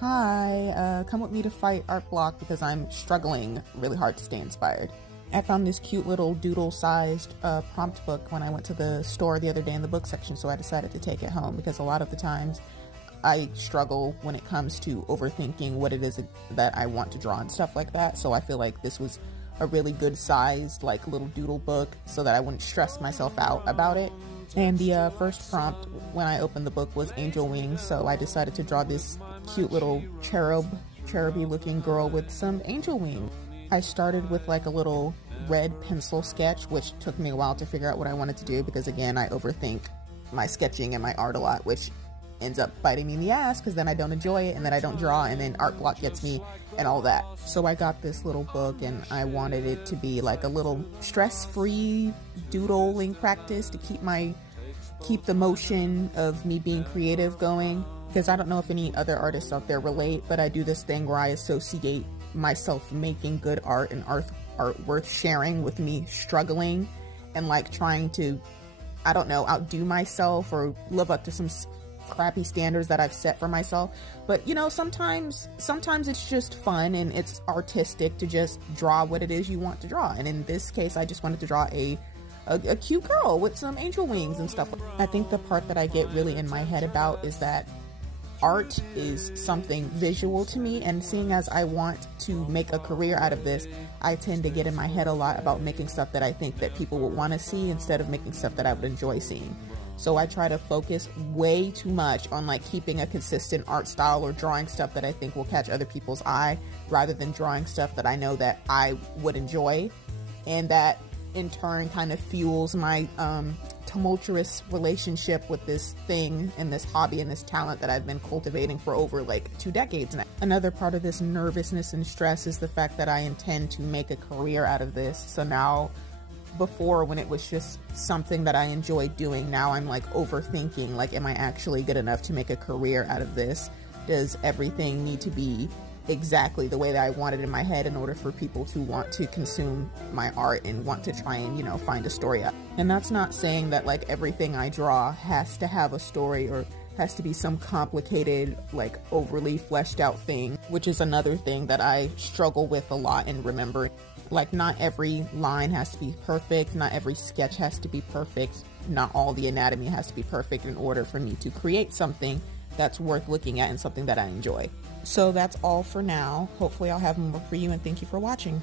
Hi, come with me to fight art block because I'm struggling really hard to stay inspired. I found this cute little doodle-sized prompt book when I went to the store the other day in the book section, so I decided to take it home because a lot of the times I struggle when it comes to overthinking what it is that I want to draw and stuff like that. So I feel like this was a really good sized like little doodle book so that I wouldn't stress myself out about it. And the first prompt when I opened the book was angel wings, so I decided to draw this cute little cheruby looking girl with some angel wings. I started with like a little red pencil sketch, which took me a while to figure out what I wanted to do because again, I overthink my sketching and my art a lot, which ends up biting me in the ass because then I don't enjoy it and then I don't draw and then art block gets me and all that. So I got this little book and I wanted it to be like a little stress-free doodling practice to keep the motion of me being creative going, because I don't know if any other artists out there relate, but I do this thing where I associate myself making good art and art worth sharing with me struggling and like trying to, I don't know, outdo myself or live up to some crappy standards that I've set for myself. But you know, sometimes it's just fun and it's artistic to just draw what it is you want to draw. And in this case, I just wanted to draw a cute girl with some angel wings and stuff. I think the part that I get really in my head about is that art is something visual to me, and seeing as I want to make a career out of this, I tend to get in my head a lot about making stuff that I think that people would want to see instead of making stuff that I would enjoy seeing. So I try to focus way too much on like keeping a consistent art style or drawing stuff that I think will catch other people's eye rather than drawing stuff that I know that I would enjoy, and that in turn kind of fuels my tumultuous relationship with this thing and this hobby and this talent that I've been cultivating for over like 2 decades now. Another part of this nervousness and stress is the fact that I intend to make a career out of this. So now, before when it was just something that I enjoyed doing, now I'm like overthinking, like, am I actually good enough to make a career out of this? Does everything need to be exactly the way that I want it in my head in order for people to want to consume my art and want to try and, you know, find a story up? And that's not saying that like everything I draw has to have a story or has to be some complicated, like overly fleshed out thing, which is another thing that I struggle with a lot in remembering. Like, not every line has to be perfect, not every sketch has to be perfect, not all the anatomy has to be perfect in order for me to create something that's worth looking at and something that I enjoy. So that's all for now. Hopefully I'll have more for you, and thank you for watching.